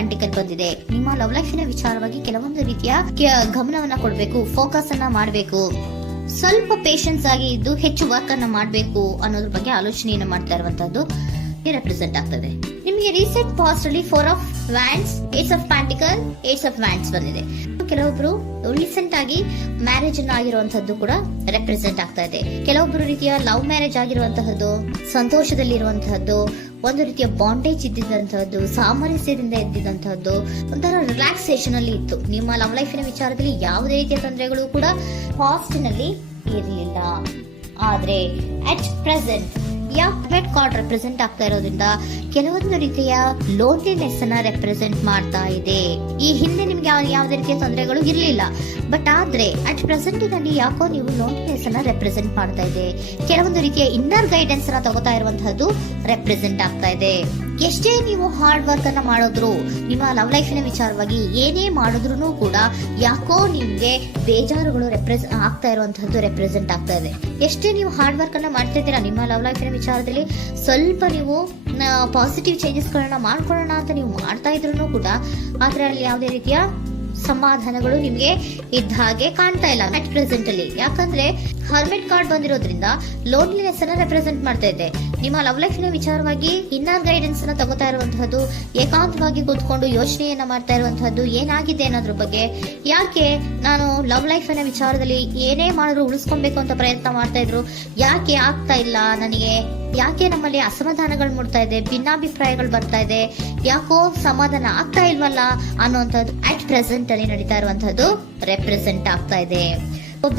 ಪ್ಯಾಂಟಿಕಲ್ ಬಂದಿದೆ. ನಿಮ್ಮ ಲವ್ ಲೈಫಿನ ವಿಚಾರವಾಗಿ ಕೆಲವೊಂದು ರೀತಿಯ ಗಮನವನ್ನ ಕೊಡಬೇಕು, ಫೋಕಸ್ ಅನ್ನ ಮಾಡಬೇಕು, ಸ್ವಲ್ಪ ಪೇಷನ್ಸ್ ಆಗಿ ಇದ್ದು ಹೆಚ್ಚು ವರ್ಕ್ ಅನ್ನ ಮಾಡಬೇಕು ಅನ್ನೋದ್ರ ಬಗ್ಗೆ ಆಲೋಚನೆಯನ್ನ ಮಾಡ್ತಾ ಇರುವಂತದ್ದು ರೆಪ್ರೆಸೆಂಟ್ ಆಗ್ತದೆ. ನಿಮಗೆ ರೀಸೆಂಟ್ ಪಾಸ್ಟ್ ಅಲ್ಲಿ 4 of wands, 8 of pentacles, 8 of wands ಬಂದಿದೆ. ಕೆಲವೊಬ್ರು ರೀಸೆಂಟ್ ಆಗಿ ಮ್ಯಾರೇಜ್ ಅನ್ನ ಆಗಿರುವಂತದ್ದು ಕೂಡ ರೆಪ್ರೆಸೆಂಟ್ ಆಗ್ತಾ ಇದೆ. ಕೆಲವೊಬ್ರು ರೀತಿಯ ಲವ್ ಮ್ಯಾರೇಜ್ ಆಗಿರುವಂತಹದ್ದು, ಸಂತೋಷದಲ್ಲಿರುವಂತಹದ್ದು, ಒಂದು ರೀತಿಯ ಬಾಂಡೇಜ್ ಇದ್ದಿದ್ದಂತಹದ್ದು, ಸಾಮರಸ್ಯದಿಂದ ಇದ್ದಿದ್ದಂತಹದ್ದು, ಒಂಥರ ರಿಲ್ಯಾಕ್ಸೇಷನ್ ಅಲ್ಲಿ ಇತ್ತು. ನಿಮ್ಮ ಲವ್ ಲೈಫಿನ ವಿಚಾರದಲ್ಲಿ ಯಾವುದೇ ರೀತಿಯ ತೊಂದರೆಗಳು ಕೂಡ ಪಾಸ್ಟ್ ನಲ್ಲಿ ಇರಲಿಲ್ಲ. ಆದ್ರೆ at present red card represent ಆಗ್ತಾ ಇರೋದ್ರಿಂದ ಕೆಲವೊಂದು ರೀತಿಯ ಲೋನ್ಲಿನೆಸ್ ಅನ್ನ ರೆಪ್ರೆಸೆಂಟ್ ಮಾಡ್ತಾ ಇದೆ. ಈ ಹಿಂದೆ ನಿಮ್ಗೆ ಯಾವುದೇ ರೀತಿಯ ತೊಂದರೆಗಳು ಇರಲಿಲ್ಲ, ಬಟ್ ಆದ್ರೆ ಅಟ್ ಪ್ರೆಸೆಂಟ್ ನಲ್ಲಿ ಯಾಕೋ ನೀವು ಲೋನ್ಲಿನೆಸ್ ಅನ್ನ ರೆಪ್ರೆಸೆಂಟ್ ಮಾಡ್ತಾ ಇದೆ. ಕೆಲವೊಂದು ರೀತಿಯ ಇನ್ನರ್ ಗೈಡೆನ್ಸ್ ಅನ್ನ ತಗೋತಾ ಇರುವಂತಹದ್ದು ರೆಪ್ರೆಸೆಂಟ್ ಆಗ್ತಾ ಇದೆ. ಎಷ್ಟೇ ನೀವು ಹಾರ್ಡ್ ವರ್ಕ್ ಅನ್ನ ಮಾಡೋದ್ರು, ನಿಮ್ಮ ಲವ್ ಲೈಫಿನ ವಿಚಾರವಾಗಿ ಏನೇ ಮಾಡಿದ್ರು ಕೂಡ ಯಾಕೋ ನಿಮ್ಗೆ ಬೇಜಾರುಗಳು ಆಗ್ತಾ ಇರುವಂತಹದ್ದು ರೆಪ್ರೆಸೆಂಟ್ ಆಗ್ತಾ ಇದೆ. ಎಷ್ಟೇ ನೀವು ಹಾರ್ಡ್ ವರ್ಕ್ ಅನ್ನ ಮಾಡ್ತಾ ಇದ್ದೀರಾ ನಿಮ್ಮ ಲವ್ ಲೈಫಿನ ವಿಚಾರದಲ್ಲಿ, ಸ್ವಲ್ಪ ನೀವು ಪಾಸಿಟಿವ್ ಚೇಂಜಸ್ ಗಳನ್ನ ಮಾಡ್ಕೊಳ್ಳೋಣ ಅಂತ ನೀವು ಮಾಡ್ತಾ ಇದ್ರು ಕೂಡ ಅದರಲ್ಲಿ ಯಾವುದೇ ರೀತಿಯ ಸಮಾಧಾನಗಳು ನಿಮ್ಗೆ ಇದ್ದ ಹಾಗೆ ಕಾಣ್ತಾ ಇಲ್ಲ ಅಟ್ ಪ್ರೆಸೆಂಟ್ ಅಲ್ಲಿ. ಯಾಕಂದ್ರೆ ಹರ್ಮಿಟ್ ಕಾರ್ಡ್ ಬಂದಿರೋದ್ರಿಂದ ಲೋನ್ಲಿನೆಸ್ ಅನ್ನ ರೆಪ್ರೆಸೆಂಟ್ ಮಾಡ್ತಾ ಇದೆ. ನಿಮ್ಮ ಲವ್ ಲೈಫಿನ ವಿಚಾರವಾಗಿ ಇನ್ನರ್ ಗೈಡೆನ್ಸ್ ಅನ್ನ ತಗೋತಾ ಇರುವಂತಹದ್ದು, ಏಕಾಂತವಾಗಿ ಕೂತ್ಕೊಂಡು ಯೋಚನೆಯನ್ನ ಮಾಡ್ತಾ ಇರುವಂತಹದ್ದು, ಏನಾಗಿದೆ ಅನ್ನೋದ್ರ ಬಗ್ಗೆ, ಯಾಕೆ ನಾನು ಲವ್ ಲೈಫ್ ಅನ್ನ ವಿಚಾರದಲ್ಲಿ ಏನೇ ಮಾಡಿದ್ರು ಉಳಿಸ್ಕೊಬೇಕು ಅಂತ ಪ್ರಯತ್ನ ಮಾಡ್ತಾ ಇದ್ರು, ಯಾಕೆ ಆಗ್ತಾ ಇಲ್ಲ ನನಗೆ, ಯಾಕೆ ನಮ್ಮಲ್ಲಿ ಅಸಮಾಧಾನಗಳು ಮೂಡ್ತಾ ಇದೆ, ಭಿನ್ನಾಭಿಪ್ರಾಯಗಳು ಬರ್ತಾ ಇದೆ, ಯಾಕೋ ಸಮಾಧಾನ ಆಗ್ತಾ ಇಲ್ವಲ್ಲ ಅನ್ನುವಂಥದ್ದು ಅಟ್ ಪ್ರೆಸೆಂಟ್ ಅಲ್ಲಿ ನಡೀತಾ ಇರುವಂತಹದ್ದು ರೆಪ್ರೆಸೆಂಟ್ ಆಗ್ತಾ ಇದೆ.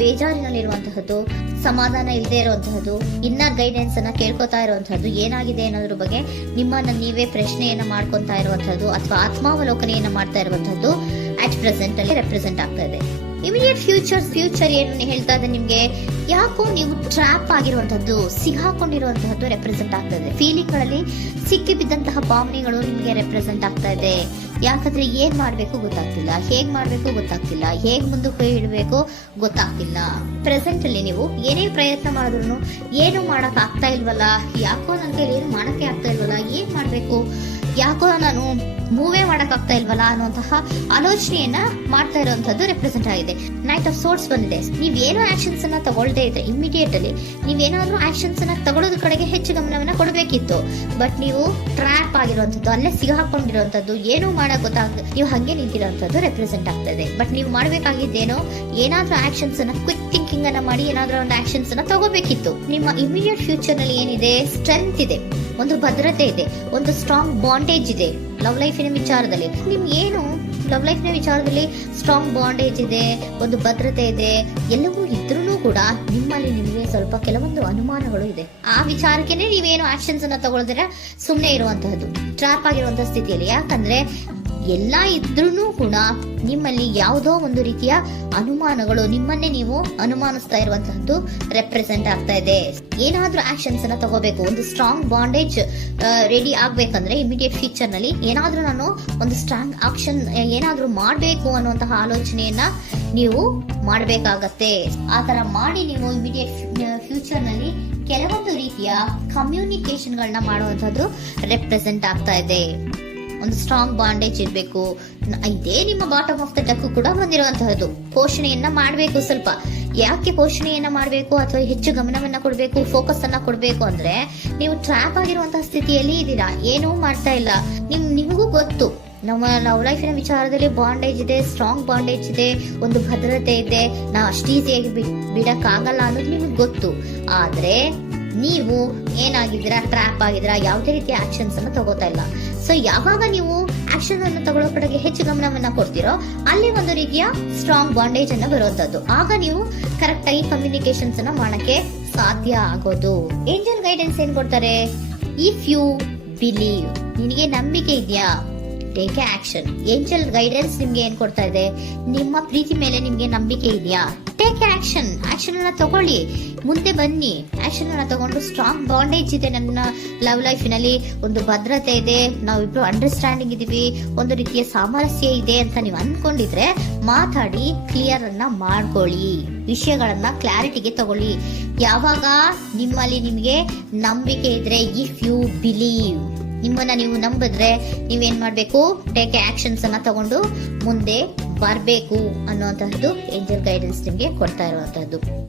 ಬೇಜಾರಿನಲ್ಲಿರುವಂತಹದ್ದು, ಸಮಾಧಾನ ಇಲ್ಲದೆ ಇರುವಂತಹದ್ದು, ಇನ್ನರ್ ಗೈಡೆನ್ಸ್ ಅನ್ನ ಕೇಳ್ಕೊತಾ ಇರುವಂತಹದ್ದು, ಏನಾಗಿದೆ ಅನ್ನೋದ್ರ ಬಗ್ಗೆ ನಿಮ್ಮನ್ನ ನೀವೇ ಪ್ರಶ್ನೆಯನ್ನ ಮಾಡ್ಕೊತಾ ಇರುವಂತಹದ್ದು ಅಥವಾ ಆತ್ಮಾವಲೋಕನೆಯನ್ನ ಮಾಡ್ತಾ ಇರುವಂತಹದ್ದು ಅಟ್ ಪ್ರೆಸೆಂಟ್ ಅಲ್ಲಿ ರೆಪ್ರೆಸೆಂಟ್ ಆಗ್ತಾ ಇದೆ. ಇಮಿಡಿಯೇಟ್ ಫ್ಯೂಚರ್ ಏನು ಹೇಳ್ತಾ ಇದೆ ನಿಮ್ಗೆ, ಯಾಕೋ ನೀವು ಟ್ರ್ಯಾಪ್ ಆಗಿರುವಂತಹದ್ದು, ಸಿಗಾಕೊಂಡಿರುವಂತಹದ್ದು ರೆಪ್ರೆಸೆಂಟ್ ಆಗ್ತಾ ಇದೆ. ಫೀಲಿಂಗ್ ಗಳಲ್ಲಿ ಸಿಕ್ಕಿ ಬಿದ್ದಂತಹ ಭಾವನೆಗಳು ನಿಮ್ಗೆ ರೆಪ್ರೆಸೆಂಟ್ ಆಗ್ತಾ ಇದೆ. ಯಾಕಂದ್ರೆ ಏನ್ ಮಾಡ್ಬೇಕು ಗೊತ್ತಾಗ್ತಿಲ್ಲ, ಹೇಗ್ ಮಾಡ್ಬೇಕು ಗೊತ್ತಾಗ್ತಿಲ್ಲ, ಹೇಗ್ ಮುಂದಕ್ಕೆ ಇಡಬೇಕು ಗೊತ್ತಾಗ್ತಿಲ್ಲ. ಪ್ರೆಸೆಂಟ್ ಅಲ್ಲಿ ನೀವು ಏನೇ ಪ್ರಯತ್ನ ಮಾಡಿದ್ರು ಏನು ಮಾಡಕ್ ಆಗ್ತಾ ಇಲ್ವಲ್ಲ, ಯಾಕೋ ನನ್ಗೆ ಏನು ಮಾಡಕ್ಕೆ ಆಗ್ತಾ ಇಲ್ವಲ್ಲ, ಏನ್ ಮಾಡ್ಬೇಕು, ಯಾಕೋ ನಾನು ಮೂವೇ ಮಾಡಕ್ ಆಗ್ತಾ ಇಲ್ವಲ್ಲ ಅನ್ನುವಂತಹ ಆಲೋಚನೆಯನ್ನ ಮಾಡ್ತಾ ಇರುವಂತದ್ದು ರೆಪ್ರೆಸೆಂಟ್ ಆಗಿದೆ. ನೈಟ್ ಆಫ್ ಸೋರ್ಟ್ಸ್ ಬಂದಿದೆ. ನೀವೇನೋ ಆಕ್ಷನ್ಸ್ ಅನ್ನ ತಗೊಳ್ದೇ ಇದ್ರೆ ಇಮಿಡಿಯೇಟ್ ಅಲ್ಲಿ ನೀವೇನಾದ್ರೂ ಆಕ್ಷನ್ಸ್ ಅನ್ನ ತಗೊಳ್ಳೋದ್ರ ಕಡೆಗೆ ಹೆಚ್ಚು ಗಮನವನ್ನ ಕೊಡಬೇಕಿತ್ತು. ಬಟ್ ನೀವು ಟ್ರ್ಯಾಪ್ ಆಗಿರುವಂತದ್ದು, ಅಲ್ಲೇ ಸಿಗಾಕೊಂಡಿರುವಂತದ್ದು, ಏನೂ ಮಾಡಕ್ ಗೊತ್ತಾಗ್ತದೆ, ನೀವು ಹಂಗೆ ನಿಂತಿರುವಂತದ್ದು ರೆಪ್ರೆಸೆಂಟ್ ಆಗ್ತಾ ಇದೆ. ಬಟ್ ನೀವು ಮಾಡ್ಬೇಕಾಗಿದ್ದೇನೋ ಏನಾದ್ರೂ ಆಕ್ಷನ್ಸ್ ಅನ್ನ ಕ್ವಿಕ್ ಥಿಂಕಿಂಗ್ ಅನ್ನ ಮಾಡಿ ಏನಾದ್ರೂ ಒಂದು ಆಕ್ಷನ್ಸ್ ಅನ್ನ ತಗೋಬೇಕಿತ್ತು. ನಿಮ್ಮ ಇಮಿಡಿಯೇಟ್ ಫ್ಯೂಚರ್ ನಲ್ಲಿ ಏನಿದೆ, ಸ್ಟ್ರೆಂತ್ ಇದೆ, ಒಂದು ಭದ್ರತೆ ಇದೆ, ಒಂದು ಸ್ಟ್ರಾಂಗ್ ಬಾಂಡೇಜ್ ಇದೆ. ಲವ್ ಲೈಫಿನ ವಿಚಾರದಲ್ಲಿ ನಿಮ್ಗೆ ಏನು ಲವ್ ಲೈಫಿನ ವಿಚಾರದಲ್ಲಿ ಸ್ಟ್ರಾಂಗ್ ಬಾಂಡೇಜ್ ಇದೆ, ಒಂದು ಭದ್ರತೆ ಇದೆ, ಎಲ್ಲವೂ ಇದ್ರೂ ಕೂಡ ನಿಮ್ಮಲ್ಲಿ ನಿಮಗೆ ಸ್ವಲ್ಪ ಕೆಲವೊಂದು ಅನುಮಾನಗಳು ಇದೆ. ಆ ವಿಚಾರಕ್ಕೆ ನೀವೇನು ಆಕ್ಷನ್ಸ್ ಅನ್ನ ತಗೊಳ್ದಿರ ಸುಮ್ಮನೆ ಇರುವಂತಹದ್ದು, ಟ್ರಾಪ್ ಆಗಿರುವಂತಹ ಸ್ಥಿತಿಯಲ್ಲಿ. ಯಾಕಂದ್ರೆ ಎಲ್ಲ ಇದ್ರೂ ಕೂಡ ನಿಮ್ಮಲ್ಲಿ ಯಾವುದೋ ಒಂದು ರೀತಿಯ ಅನುಮಾನಗಳು, ನಿಮ್ಮನ್ನೇ ನೀವು ಅನುಮಾನಿಸ್ತಾ ಇರುವಂತಹದ್ದು ರೆಪ್ರೆಸೆಂಟ್ ಆಗ್ತಾ ಇದೆ. ಏನಾದ್ರೂ ಆಕ್ಷನ್ಸ್ ಅನ್ನ ತಗೋಬೇಕು, ಒಂದು ಸ್ಟ್ರಾಂಗ್ ಬಾಂಡೇಜ್ ರೆಡಿ ಆಗ್ಬೇಕಂದ್ರೆ ಇಮಿಡಿಯೇಟ್ ಫ್ಯೂಚರ್ ನಲ್ಲಿ ಏನಾದ್ರೂ ನಾನು ಒಂದು ಸ್ಟ್ರಾಂಗ್ ಆಕ್ಷನ್ ಏನಾದ್ರೂ ಮಾಡ್ಬೇಕು ಅನ್ನುವಂತಹ ಆಲೋಚನೆಯನ್ನ ನೀವು ಮಾಡಬೇಕಾಗತ್ತೆ. ಆತರ ಮಾಡಿ ನೀವು ಇಮಿಡಿಯೇಟ್ ಫ್ಯೂಚರ್ ನಲ್ಲಿ ಕೆಲವೊಂದು ರೀತಿಯ ಕಮ್ಯುನಿಕೇಶನ್ ಗಳನ್ನ ಮಾಡುವಂತದ್ದು ರೆಪ್ರೆಸೆಂಟ್ ಆಗ್ತಾ ಇದೆ. ಒಂದು ಸ್ಟ್ರಾಂಗ್ ಬಾಂಡೇಜ್ ಇರಬೇಕು. ಇದೇ ನಿಮ್ಮ ಬಾಟಮ್ ಆಫ್ ದ ಡಕ್ ಕೂಡ ಬಂದಿರುವಂತಹದ್ದು. ಪೋಷಣೆಯನ್ನ ಮಾಡಬೇಕು. ಸ್ವಲ್ಪ ಯಾಕೆ ಪೋಷಣೆಯನ್ನ ಮಾಡಬೇಕು ಅಥವಾ ಹೆಚ್ಚು ಗಮನವನ್ನ ಕೊಡಬೇಕು, ಫೋಕಸ್ ಅನ್ನ ಕೊಡಬೇಕು ಅಂದ್ರೆ, ನೀವು ಟ್ರ್ಯಾಪ್ ಆಗಿರುವಂತಹ ಸ್ಥಿತಿಯಲ್ಲಿ ಇದ್ದೀರಾ, ಏನೂ ಮಾಡ್ತಾ ಇಲ್ಲ. ನಿಮಗೂ ಗೊತ್ತು ನಮ್ಮ ಲವ್ ಲೈಫಿನ ವಿಚಾರದಲ್ಲಿ ಬಾಂಡೇಜ್ ಇದೆ, ಸ್ಟ್ರಾಂಗ್ ಬಾಂಡೇಜ್ ಇದೆ, ಒಂದು ಭದ್ರತೆ ಇದೆ, ನಾವು ಅಷ್ಟು ಈಸಿಯಾಗಿ ಬಿಡಕ್ ಆಗಲ್ಲ ಅನ್ನೋದು ನಿಮ್ಗೆ ಗೊತ್ತು. ಆದ್ರೆ ನೀವು ಏನಾಗಿದ್ದೀರಾ, ಟ್ರ್ಯಾಪ್ ಆಗಿದ್ದೀರಾ, ಯಾವುದೇ ರೀತಿಯ ಆಕ್ಷನ್ಸ್ ಅನ್ನ ತಗೋತಾ ಇಲ್ಲ. ಸೊ ಯಾವಾಗ ನೀವು ಆಕ್ಷನ್ ಅನ್ನು ತಗೊಳ್ಳೋ ಕಡೆಗೆ ಹೆಚ್ಚು ಗಮನವನ್ನ ಕೊಡ್ತೀರೋ, ಅಲ್ಲಿ ಒಂದು ರೀತಿಯ ಸ್ಟ್ರಾಂಗ್ ಬಾಂಡೇಜ್ ಅನ್ನ ಬರುವಂತದ್ದು. ಆಗ ನೀವು ಕರೆಕ್ಟ್ ಆಗಿ ಕಮ್ಯುನಿಕೇಶನ್ಸ್ ಅನ್ನ ಮಾಡಕ್ಕೆ ಸಾಧ್ಯ ಆಗೋದು. ಏಂಜಲ್ ಗೈಡೆನ್ಸ್ ಏನ್ ಕೊಡ್ತಾರೆ, ಇಫ್ ಯು ಬಿಲೀವ್, ನಿನಗೆ ನಂಬಿಕೆ ಇದೆಯಾ, ಟೇಕ್ ಆಕ್ಷನ್. ಏಂಜಲ್ ಗೈಡೆನ್ಸ್ ನಿಮ್ಗೆ ಏನ್ ಕೊಡ್ತಾ ಇದೆ, ನಿಮ್ಮ ಪ್ರೀತಿ ಮೇಲೆ ನಿಮ್ಗೆ ನಂಬಿಕೆ ಇದೆಯಾ, ಟೇಕ್ ಆಕ್ಷನ್. ಆಕ್ಷನ್ ಅನ್ನ ತಗೊಳ್ಳಿ, ಮುಂದೆ ಬನ್ನಿ. ಆಕ್ಷನ್ ಅನ್ನ ತಗೊಂಡು ಸ್ಟ್ರಾಂಗ್ ಬಾಂಡೇಜ್ ಇದೆ ನನ್ನ ಲವ್ ಲೈಫಿನಲ್ಲಿ, ಒಂದು ಭದ್ರತೆ ಇದೆ, ನಾವಿಬ್ರು ಅಂಡರ್ಸ್ಟ್ಯಾಂಡಿಂಗ್ ಇದೀವಿ, ಒಂದು ರೀತಿಯ ಸಾಮರಸ್ಯ ಇದೆ ಅಂತ ನೀವು ಅನ್ಕೊಂಡಿದ್ರೆ ಮಾತಾಡಿ ಕ್ಲಿಯರ್ ಅನ್ನ ಮಾಡ್ಕೊಳ್ಳಿ, ವಿಷಯಗಳನ್ನ ಕ್ಲಾರಿಟಿಗೆ ತಗೊಳ್ಳಿ. ಯಾವಾಗ ನಿಮ್ಮಲ್ಲಿ ನಿಮ್ಗೆ ನಂಬಿಕೆ ಇದ್ರೆ, ಇಫ್ ಯು ಬಿಲೀವ್, ನಿಮ್ಮನ್ನ ನೀವು ನಂಬಿದ್ರೆ ನೀವೇನ್ ಮಾಡ್ಬೇಕು, ಟೇಕ್ ಆಕ್ಷನ್ಸ್ ಅನ್ನ ತಗೊಂಡು ಮುಂದೆ ಬರಬೇಕು ಅನ್ನುವಂತಹದ್ದು ಏಂಜಲ್ ಗೈಡೆನ್ಸ್ ನಿಮ್ಗೆ ಕೊಡ್ತಾ ಇರುವಂತಹದ್ದು.